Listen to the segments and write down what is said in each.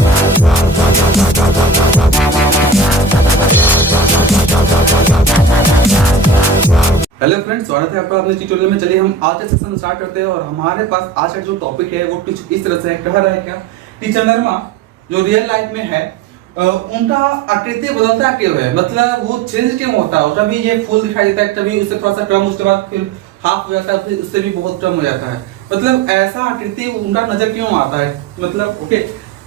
Hello friends, स्वागत है आपका अपने ट्यूटोरियल में। चलिए हम आज का सेक्शन स्टार्ट करते हैं। और हमारे पास आज का जो टॉपिक है वो कुछ इस तरह से कह रहा है क्या कि चंद्रमा जो रियल लाइफ में है उनका आकृति बदलता क्यों है, मतलब वो चेंज क्यों होता है। कभी ये फुल दिखाई देता है, कभी उससे थोड़ा सा कम, उसके बाद फिर हाफ हो जाता है, फिर उससे भी बहुत कम हो जाता है। मतलब ऐसा आकृति उनका नजर क्यों आता है, मतलब ओके।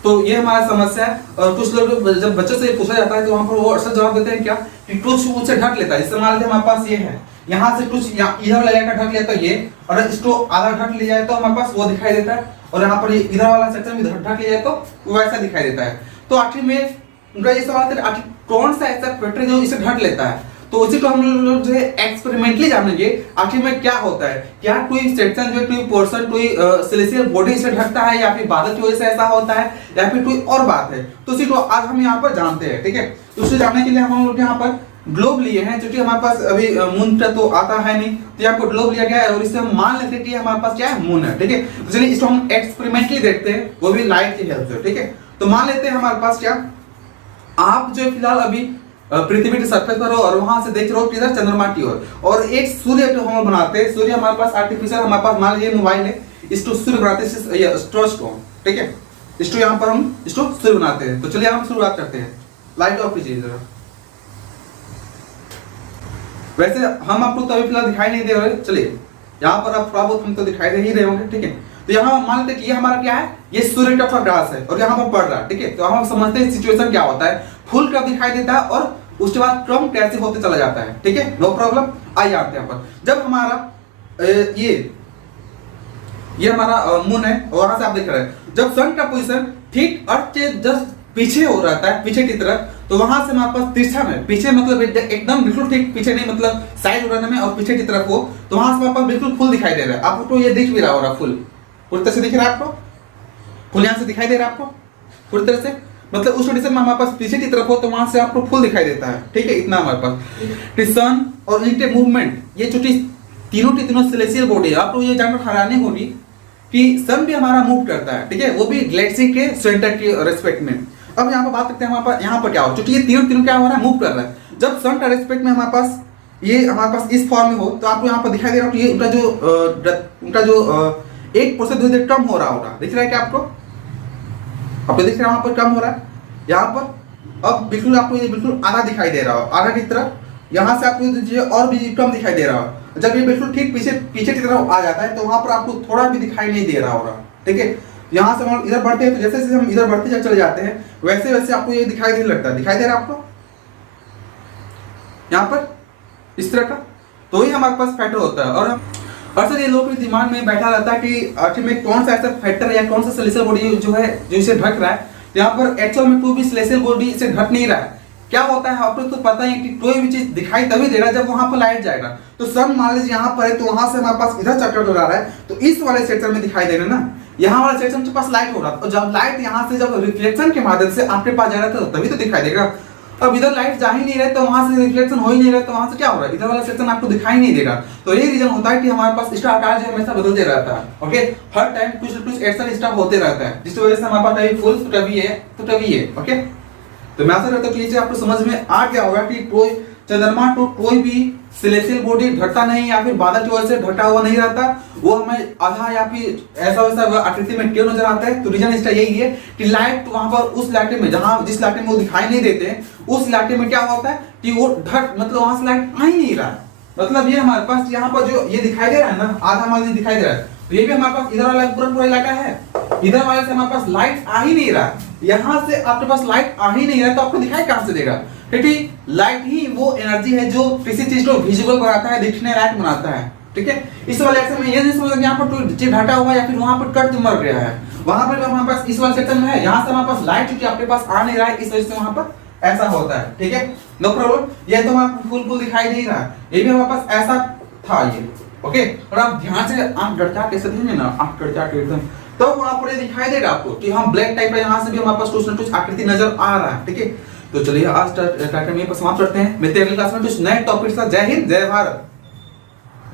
तो ये हमारा समस्या है। और कुछ लोग जब बच्चों से पूछा जाता है तो वहां पर वो अक्सर जवाब देते हैं क्या कि कुछ उससे ढक लेता है। जैसे मान लीजिए हमारे पास ये है, यहाँ से कुछ इधर वाला इलाका ढक लिया तो ये, और इसको आधा ढक लिया जाए तो हमारे पास वो दिखाई देता है, और यहाँ पर इधर वाला सेक्शन भी ढक लिया जाए तो वैसा दिखाई देता है। तो आखिर में उनका ये सवाल है आखिर कौन सा ऐसा फैक्टर जो इसे ढक लेता है। तो उसी को हम लोग जो है एक्सपेरिमेंटली जानेंगे आखिर में क्या होता है। क्या कोई सेक्शन जो कोई पोर्शन कोई सेलेस्टियल बॉडी से ढकता है, या फिर बादल की वजह से ऐसा होता है, या फिर कोई और बात है। तो उसी को आज हम यहाँ पर जानते हैं, ठीक है। तो उसे जानने के लिए हम लोग यहाँ पर ग्लोब लिए हैं, जो कि हमारे पास अभी मून पर तो आता है नहीं, तो यहाँ पर ग्लोब लिया गया है और इससे हम मान लेते हैं कि हमारे पास क्या है, मून है, ठीक है। तो चलिए इसको हम एक्सपेरिमेंटली देखते हैं, वो भी लाइट की हेल्प से, ठीक है। तो मान लेते हैं हमारे पास क्या, आप जो फिलहाल अभी पृथ्वी के सरफेस पर हो और वहां से देख रहे हो किधर, चंद्रमा की ओर। और एक सूर्य जो हम बनाते हैं, सूर्य हमारे पास आर्टिफिशियल, हमारे पास मान लीजिए मोबाइल है, इसको सूर्य बनाते हैं, स्ट्रोच को, ठीक है। इसको यहाँ पर हम इसको सूर्य बनाते हैं। तो चलिए हम शुरुआत करते हैं। लाइट ऑफ कीजिए जरा। वैसे हम आपको तो अभी फिलहाल दिखाई नहीं दे रहे, चलिए यहाँ पर अब थोड़ा बहुत हम तो दिखाई दे ही रहे होंगे, ठीक है। तो यहाँ मान लेते हैं कि ये हमारा क्या है, ये सूर्य का प्रकाश है और यहाँ पर पड़ रहा है, ठीक है। तो हम समझते हैं सिचुएशन क्या होता है, फुल कब दिखाई देता है और उसके बाद क्रम कैसे होते चला जाता है, ठीक है। No problem. आइए आते हैं यहाँ पर। जब हमारा ये हमारा मून है और वहां से आप देख रहे हैं, जब सन का पोजीशन ठीक अर्थ के जस्ट पीछे हो रहता है, पीछे की तरफ, तो वहां से हमारे पास तिरछा में, पीछे मतलब एकदम बिल्कुल ठीक पीछे नहीं, मतलब साइड उड़ाने में और पीछे की तरफ हो, तो वहां से हमारे पास बिल्कुल फुल दिखाई दे रहा है। आपको ये दिख भी रहा होगा, फुल पूरी तरह से दिख रहा है आपको, फुल यहाँ से दिखाई दे रहा है आपको पूरी तरह से, मतलब उस कंडीशन में हमारे पास पीछे की तरफ हो तो वहां से आपको फुल दिखाई देता है, ठीक है। इतना हमारे पास सन और इनके मूवमेंट, ये छोटी तीनों की तीनों सेलेस्टियल बॉडी है। आपको ये जानकर हैरानी होगी कि सन भी हमारा मूव करता है, ठीक है, वो भी गैलेक्सी के सेंटर के रेस्पेक्ट में। अब यहाँ पर बात करते हैं हमारे पास यहाँ पर क्या हो, क्योंकि ये तीनों तीनों क्या हो रहा है, मूव कर रहा है। जब सन का रेस्पेक्ट में हमारे पास ये हमारे पास इस फॉर्म में हो, तो आपको यहाँ पर दिखाई दे रहा है कि ये उनका जो एक परसेंट धीरे धीरे कम हो रहा होगा, दिख रहा है क्या आपको दिख रहा है, वहां पर कम हो रहा है यहाँ पर। अब बिल्कुल आपको ये बिल्कुल आधा दिखाई दे रहा हो, आधा की तरफ, यहाँ से आपको और भी कम दिखाई दे रहा हो। जब ये बिल्कुल ठीक पीछे पीछे की तरफ आ जाता है तो वहां पर आपको थोड़ा भी दिखाई नहीं दे रहा होगा, ठीक है। यहाँ से हम इधर बढ़ते हैं, तो जैसे जैसे हम इधर बढ़ते चले जाते हैं वैसे वैसे आपको ये दिखाई नहीं लगता, दिखाई दे रहा है आपको यहाँ पर इस तरह का। तो ही हमारे पास फैक्टर होता है। और सर ये लोग के दिमाग में बैठा रहता है कि आखिर में कौन सा ऐसा फैक्टर है या कौन सा सेलेस्टियल बॉडी जो है जो इसे ढक रहा है। यहाँ पर एक्चुअल में कोई भी सेलेस्टियल बॉडी इसे ढक नहीं रहा है। क्या होता है आपको तो पता है कि कोई भी चीज दिखाई तभी दे रहा है जब वहां पर लाइट जाएगा। तो सन मान लीजिए यहाँ पर है, तो वहां से हमारे पास इधर चक्कर लगा रहा है, तो इस वाले सेक्शन में दिखाई दे रहा है ना, यहाँ वाले सेक्शन के पास लाइट हो रहा है, और जब लाइट यहाँ से जब रिफ्लेक्शन के माध्यम से आपके पास जा रहा था तभी तो दिखाई देगा। अब इधर लाइट जा ही नहीं रहा, तो वहां से रिफ्लेक्शन हो ही नहीं रहा, तो वहां से क्या हो रहा है, इधर वाला सेक्शन आपको दिखाई नहीं दे रहा। तो ये रीजन होता है कि हमारे पास इसका आकार जो हमेशा बदलते रहता है, ओके। हर टाइम कुछ एक्शन स्टॉप होते रहता है, जिसकी वजह से हमारे पास कभी फुल तो कभी है तो कभी है, ओके। तो मैं आशा करता हूँ कि ये चीज आपको समझ में आ गया होगा कि कोई चंद्रमा तो कोई भी सेलेस्टियल बॉडी ढकता नहीं, या फिर बादल की वजह से ढका हुआ नहीं रहता, वो हमें आधा या फिर ऐसा वैसा आकृति में क्यों नजर आता है। तो रीजन इसका यही है कि लाइट वहां पर उस इलाके में जहां जिस इलाके में वो दिखाई नहीं देते, उस इलाके में क्या होता है कि वो ढक, मतलब वहां से लाइट आ ही नहीं रहा है। मतलब ये हमारे पास यहाँ पर जो ये दिखाई दे रहा है ना, आधा हमारे दिखाई दे रहा है, तो ये भी हमारे पास इधर वाला पूरा इलाका है, इधर वाले से हमारे पास लाइट आ ही नहीं रहा, यहाँ से आपके पास लाइट आ ही नहीं रहा, तो आपको दिखाई कहां से देगा, क्योंकि लाइट ही वो एनर्जी है जो किसी चीज को विजिबल बनाता है, दिखने लायक बनाता है, ठीक है। इस वाले एक्शन में ये नहीं समझ यहाँ पर कोई चीज ढका हुआ या फिर वहां पर कट मर गया है, वहां पर हमारे पास इस वाले सेक्शन में है, यहाँ से हमारे पास लाइट क्योंकि आपके पास आ नहीं रहा है, इस वजह से वहां पर ऐसा होता है, ठीक है। No problem. ये तो आपको फुल दिखाई नहीं रहा, ये भी हमारे पास ऐसा था ये, ओके। और आप ध्यान से आंख गड़चा कैसे देंगे ना, आंख गड़चा के एकदम, तो वहां पर दिखाई देगा आपको कि हम ब्लैक टाइप का, यहाँ से भी हमारे पास कुछ ना कुछ आकृति नजर आ रहा है, ठीक है। तो चलिए आज टाटा में समाप्त करते हैं, मिलते हैं अगली क्लास में कुछ नए टॉपिक के साथ। जय हिंद, जय भारत।